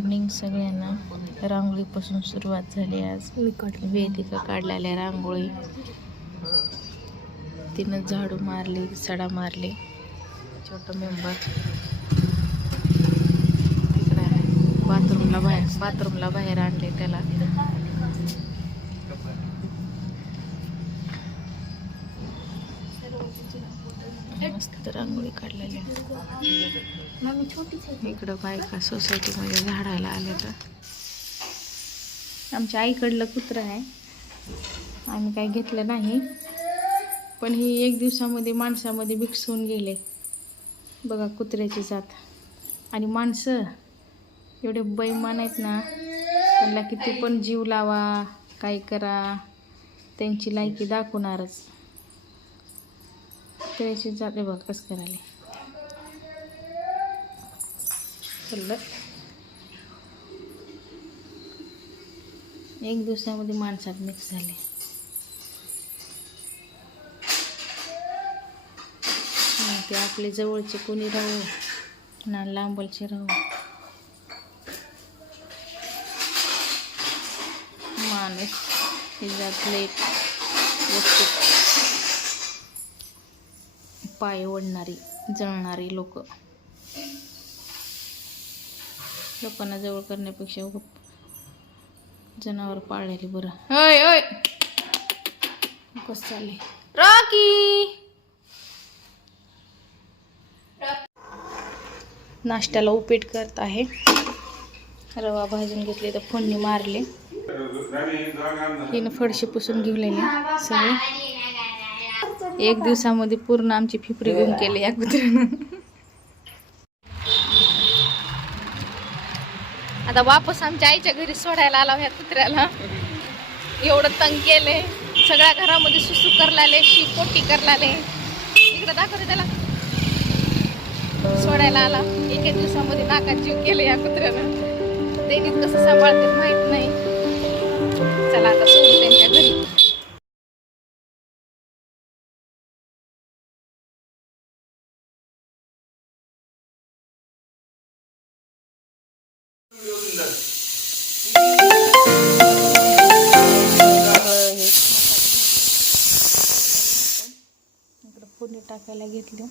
Morning सगळ्यांना. रांगोळीपासून सुरुवात झाली आज. वेदिका काढलेल्या रांगोळी, तिनं झाडू मारली, सडा मारली. छोटं मेंबर तिकडे आहे. बाथरूमला बाहेर आणले त्याला. मस्त रांगोळी काढलेली. इकडं बायका सोसायटीमध्ये झाडायला आले. तर आमच्या आईकडलं कुत्रं आहे, आम्ही काही घेतलं नाही, पण ही 1 दिवसामध्ये माणसामध्ये मिक्स होऊन गेले. बघा कुत्र्याची जात. आणि माणसं एवढे बेईमान आहेत ना, त्यांना किती पण जीव लावा, काय करा, त्यांची लायकी दाखवणारच. कुत्र्याची जात बघा कसं करायला. चल 1 दिवसामध्ये माणसात मिक्स झाले. ते आपले जवळचे कोणी राहू ना लांबलचे राहू, माणूस हिजातले वस्तू पाय ओढणारी जळणारी लोकांना जवळ करण्यापेक्षा जनावर पाळलेली बरं. होय होय कसं चालले रॉकी. नाश्त्याला उपीट करत आहे. रवा भाजून घेतले तर फोडणी मारले. हिनं फडशी पुसून घेतलेली सगळे. 1 दिवसामध्ये पूर्ण आमची फिफरी गुम केली या कुत्र्यानं. आता वापस आमच्या आईच्या घरी सोडायला आला ह्या कुत्र्याला. एवढं तंग केले, सगळ्या घरामध्ये सुसू करलाले, पोटी करलाले. इकडे दाखवते त्याला. सोडायला आला 1 दिवसामध्ये नाकात जीव केले या कुत्र्यानं. त्यांनी कसं सांभाळते माहित नाही. चला आता सोडू त्यांच्या घरी. इकडे फोडणी टाकायला घेतली.